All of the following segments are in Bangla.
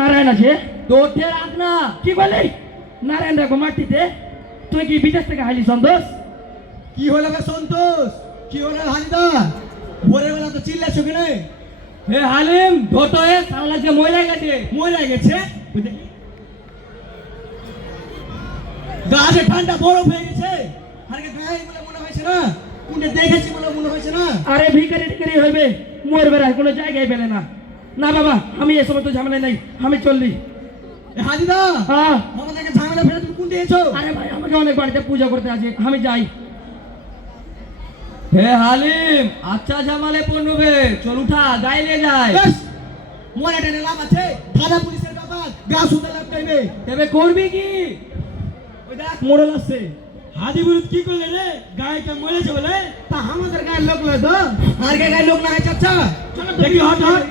নারায়ণ আছে তোঠে রাখ না। কি বলে নারায়ণ রাখো মাটিতে। তুই কি বিদেশ থেকে হাইলি সন্তোষ? কি হলো বে সন্তোষ? কি হলো হানিদা? ভোরের বেলা তো চিল্লাছো কেন? হে হালিম ধোটো এ সালা যে মরে গেছে। মরে গেছে? গাছে ঠান্ডা বরফ হয়ে গেছে। আরে গায়ে বলে মনে হয়েছে না? কোনটা দেখেছি বলে মনে হয়েছে না? আরে ভিখারি টিকারি হইবে, মরবে না, কোনো জায়গায় পেলে না। না বাবা, আমি এসব তো ঝামেলা নাই, আমি চললি। এ হানিদা, হ্যাঁ আমাদেরকে ঝামেলা ফেলে তুমি কোন দিয়েছো? আরে ভাই, আমাকে অনেক বাড়িতে পূজা করতে আছে, আমি যাই। হে হালিম আচ্ছা জামালে পড়বে, চল উঠা গায়ে নিয়ে যায়। বেশ, মরে টেনে লাভ আছে। থানা পুলিশের ব্যাপার, গা শুতে লাভ টাইমে। তবে করবি কি? ওই দেখ মোড়ল আসছে। হাদি বুরুত কি করলে রে? গায়েটা মরেছে বলে? তা আমাদের গায়ের লোক নয় তো? আর কে গায়ের লোক না হয় চাচা? চলো তো দেখি হট হট।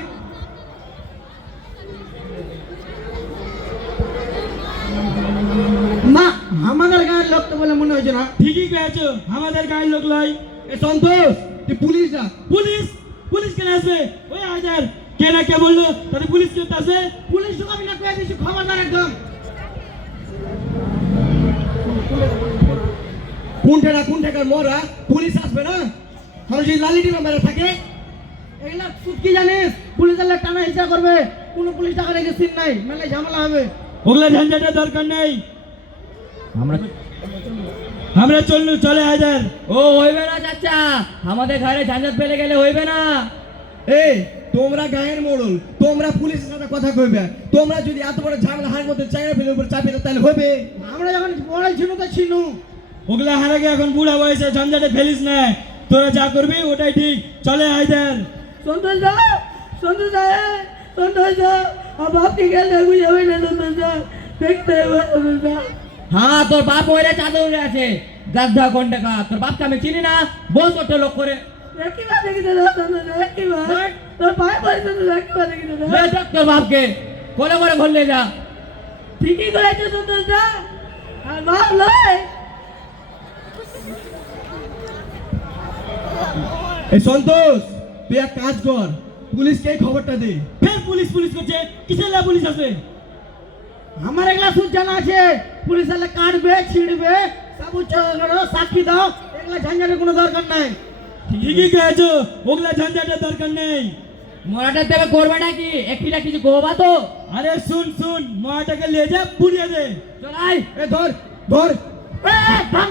না, আমাদের গায়ের লোক তো বলে মনে হয়েছে না। ঠিকই কয়েছো, আমাদের গায়ের লোক লয়। এ সন্তোষ, তুই পুলিশ না? পুলিশ? পুলিশ কেন আসবে? ওই হাজার কে না কে বললো তাদের পুলিশ কেন আসবে? পুলিশ তো আমি না কয়ে দিছি, খবরদার একদম। কোন ঠেকার মরা পুলিশ আসবে না? আর যদি লালিটি মেম্বারে থাকে এগুলা তুই কি জানিস? পুলিশের লোক টানা হিসা করবে, কোনো পুলিশ টাকা রেখে সিন নাই, মেলে ঝামেলা হবে। ওগুলা ঝঞ্ঝাটের দরকার নেই। আমরা চলে হাজার। ও হইবে না চাচা, আমাদের ঘরে ঝঞ্ঝাট ফেলে গেলে হইবে না। এই তোমরা গায়ের মোড়ল, তোমরা পুলিশের সাথে কথা কইবে। তোমরা যদি এত বড় ঝামেলা হার মধ্যে চাইরা ফেলে উপর চাপিয়ে দাও তাহলে হবে? আমরা যখন মোড়ল ছিল তো ছিল। ওগুলা হারে গিয়ে এখন বুড়া বয়সে ঝঞ্ঝাটে ফেলিস না। তোরা যা করবি ওটাই ঠিক। চলে হাজার। সন্তোষ দা, সন্তোষ দা, সন্তোষ দা, अब आपके क्या लगू जावे ना सन्तोष दা, দেখতে হবে সন্তোষ দা। হ্যাঁ তোর বাপ ওইরা চাঁদে উড়ে আছে, গাধা কন্টাকা। তোর বাপকে আমি চিনি না, বল করতে লোক করে। একই বাত দেখি দাদা, সন্তোষ দা, একই বাত। তোর পায়ে পড়ে সন্তোষ দা, একই বাত দেখি দাদা। লে দেখ তোর বাপকে কোলে করে ঘর নিয়ে যা। ঠিকই করেছো সন্তোষ দা, আর বাপ লয়। এই সন্তোষ, তুই এক কাজ কর, পুলিশকে এই খবরটা দে। ফের পুলিশ পুলিশ করছে, কিসের লা পুলিশ আসবে? আমার এগুলা সুদ জানা আছে। পুলিশ এলে কাটবে, ছিড়বে, সাবুত করো, সাক্ষী দাও, এগুলা ঝঞ্ঝাটের কোনো দরকার নাই। ঠিকই কয়েছো, ওগুলা ঝঞ্ঝাটের দরকার নেই। মরাটা দেবে করবে নাকি? একটিটা কিছু গোবা তো। আরে শুন মাটাকে নিয়ে যা, পুড়িয়ে দে। চল আয়। এ ধর ধর। এ থাম,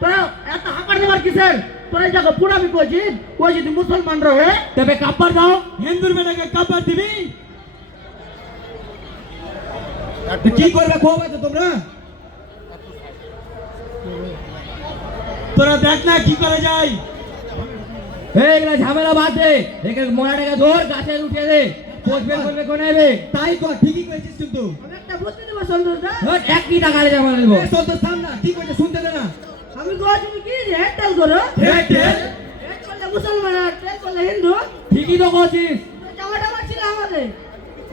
তোরা এত হাঁকার দেবার কিসের? তোরা যাকে পুরাবি কইছিস, ওই যদি মুসলমান রহে তবে কাপড় দাও। হিন্দুর বেটাকে কাপড় দিবি? তো কি করবে খবর তো তোমরা? তোরা দেখ না কি করা যায়। এগুলা ঝামেলা বাদ দে, একে মরাটাকে ধর গাছে উঠে দে, বসবে করবে কোন আইবে। তাই কর, ঠিকই কইছিস কিন্তু। আমি একটা বুদ্ধি দেবো সন্তোষ দা। ধর একটি টাকা লে জামা দেব। এ সন্তোষ থাম না, ঠিক কইতে শুনতে দে না। আমি কইছি কি যে হেডটাল করো। Head head. হেড করলে মুসলমান আর টেল করলে হিন্দু। ঠিকই তো করছিস। জামাটা মারছিল আমাদের।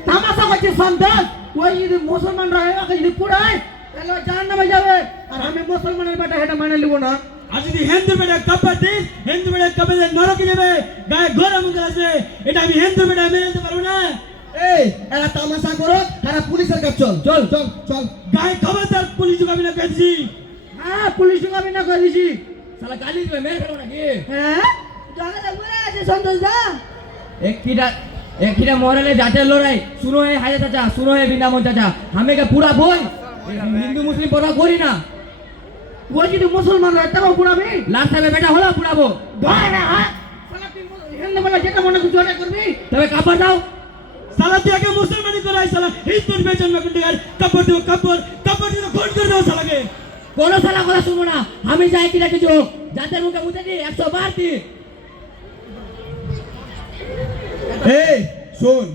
তামাশা করছে সন্তোষ। ওই যদি মুসলমান রহে ওকে যদি পুরায় তাহলে ও জাহান্নামে যাবে, আর আমি মুসলমানের বেটা হেটা মানে লিব না। আর যদি হিন্দু বেটা কাপড় দিস, হিন্দু বেটা কাপড় দিয়ে নরকে যাবে, গায়ে ঘোড়া মুখে আসবে। এটা আমি হিন্দু বেটা মেনে নিতে পারবো না। এই এরা তামাশা করো, এরা পুলিশের কাছে চল চল চল চল। গায়ে খবরদার পুলিশ ঢুকাবি না পেয়েছি। হ্যাঁ, পুলিশ ঢুকাবি না করে দিছি। শালা গালি দিবে, মেরে ফেলবো নাকি? হ্যাঁ, জায়গাটা ঘুরে আছে সন্তোষ দা। একটিটা মরালে জাতের লড়াই শুরু হয়ে হাজার চাচা, শুরু হয়ে বিনামন চাচা। আমি কে পুরা বই হিন্দু মুসলিম পড়া করি না। ওই যদি মুসলমান রহে তাও পুরাবি। লাস্ট টাইমে বেটা হলো পুরাবো। ধরে না, হ্যাঁ। শালা তুই হিন্দু বলে যেটা মনে করছিস ওটা করবি। তবে কাপড় দাও। সালা তুই আগে মুসলমানি করাই, সালা হিন্দুর বেজন্ম করতে গেল। কাপড় দিব, কাপড় দিব, ঘোট করে দেবো শালাকে। কোনো শালা কথা শুনবো না। আমি যাই কিনা কিছু হোক, জাতের মুখে মুখে দি 100 বার দি। এই শোন,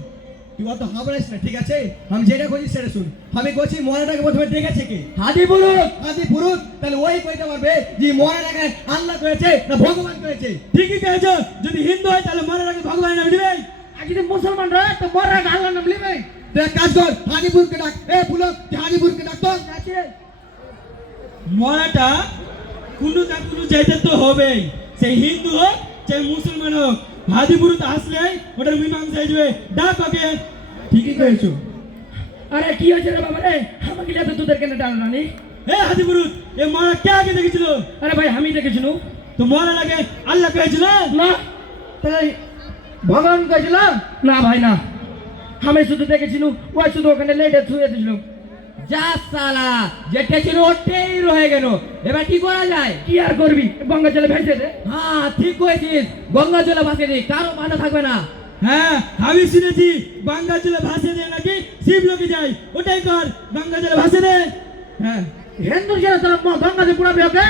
তুই অত হাবড়াইস না, ঠিক আছে? আমি যেটা কইছি সেটা শুন। আমি কইছি মরাটাকে প্রথমে ডেকেছে কে? হাদি বলুন। আদি পুরুষ। তাহলে ওই কইতে পারবে যে মরাটাকে আল্লাহ করেছে না ভগবান করেছে? ঠিকই কয়েছো, যদি হিন্দু হয় তাহলে মরার আগে ভগবানের নাম দিবে। আর যদি মুসলমান রহে তো বড় আল্লাহর নাম লিবে। তুই এক কাজ কর, হানিপুরকে ডাক। এ পুলক, তুই হানিপুরকে ডাক তো। আছে মরাটা কোনো না কোনো যাইতে তো হবেই, সেই হিন্দু হোক চাই মুসলমান হোক। হাদিপুরুত আসলে ওটার মীমাংসা হয়ে যাবে। ডাক ওকে। ঠিকই করেছো। আরে কি হয়েছে রে বাবা রে আমাকে লিয়ে তো তোদের কেন টানানি এ হাজি বুরুত এ মরা কে আগে দেখেছিল আরে ভাই আমি দেখেছি নু তো মরা লাগে আল্লাহ কয়েছিল না তাহলে ভগবান কইছিল না ভাই না আমি শুধু দেখেছি নু ওই শুধু ওখানে লেটে ছুঁয়ে দিছিল যা সালা যেটা ছিল ওটাই রয়ে গেল এবার কি করা যায় কি আর করবি গঙ্গা জলে ভেসে দে হ্যাঁ ঠিক করেছিস গঙ্গা জলে ভাসে দে কারো মাথা থাকবে না হ্যাঁ আমি শুনেছি গঙ্গা জলে ভাসে দিয়ে নাকি শিব লোকে যায় ওটাই কর গঙ্গা জলে ভাসে দে হ্যাঁ হিন্দু যারা তারা গঙ্গাতে পুরাবে ওকে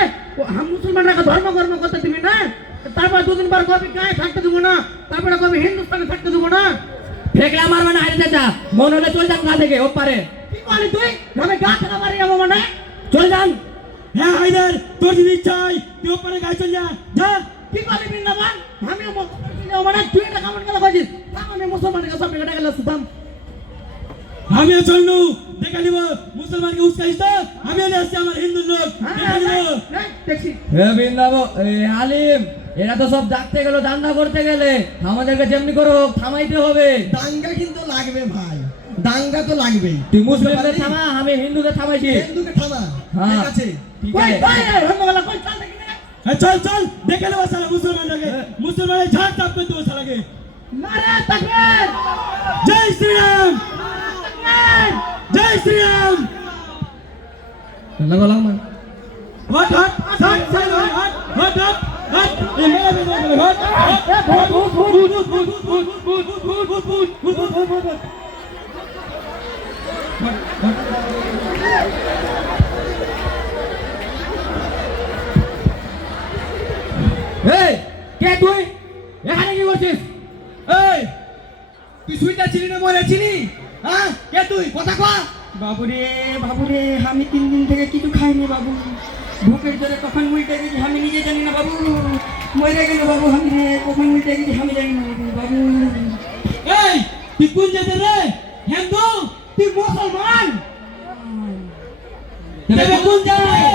মুসলমানরা ধর্ম কর্ম করতে দিবি না তারপর দুদিন পর কবি গায়ে থাকতে দেবো না তারপরে কবি হিন্দুস্তানে থাকতে দেবো না ফেকলা মারবে না হাইরে চাচা মন হলে চলে যান গা থেকে ও পারে কি বলি তুই আমি গা থেকে মারি যাবো মানে চলে যান হ্যাঁ হায়দার তোর যদি ইচ্ছা হয় তুই ওপরে গায়ে চল যা যা কি বলি বৃন্দাবন আমি মানে তুই এটা কেমন গেল কইছিস আমি মুসলমানকে সব টাকা গেল সুতাম আমিও চলনু দেখে নিব মুসলমানকে উস্কাইস তো আমিও নিয়ে আসছি আমার হিন্দু লোক দেখে নিব দেখছি হে বৃন্দাবন আলিম এরা তো সব ডাকতে গেল দান্ডা করতে গেলে আমাদেরকে যেমনি করো থামাইতে হবে দাঙ্গা কিন্তু লাগবে ভাই দাঙ্গা তো লাগবেই তুই মুসলিমদের থামা আমি হিন্দুদের থামাইছি হিন্দুকে থামা হ্যাঁ। ঠিক আছে ঠিক কই আছে কই ধর্মগুলো কই চল দেখি না হ্যাঁ, চল চল দেখে নেবো সালা মুসলমানকে মুসলমানের ঝাড় তাপ করে দেবো সালাকে নারে তাকবীর জয় শ্রীরাম তাকবীর জয় শ্রীরাম লাগো লাগো hot hot hot hot hot hot hot hot এই মেলা বেদা করে হট হট ভূত ভূত ভূত ভূত ভূত ভূত ভূত ভূত ভূত ভূত ভূত ভূত এই কে তুই এখানে কি করছিস এই তুই সুইটা চিনি না মরে চিনি হ্যাঁ কে তুই কথা কয়া বাবুরে বাবুরে আমি 3 দিন থেকে কিছু খাইনি বাবু ভুকের জোরে কখন উল্টে গেছি আমি নিজে জানি না বাবু মরে গেল বাবু আমি রে কখন উল্টে গেছি আমি জানি না বাবু বাবু এই তুই কোন যেতে রে হিন্দু তুই মুসলমান তবে কোন যায়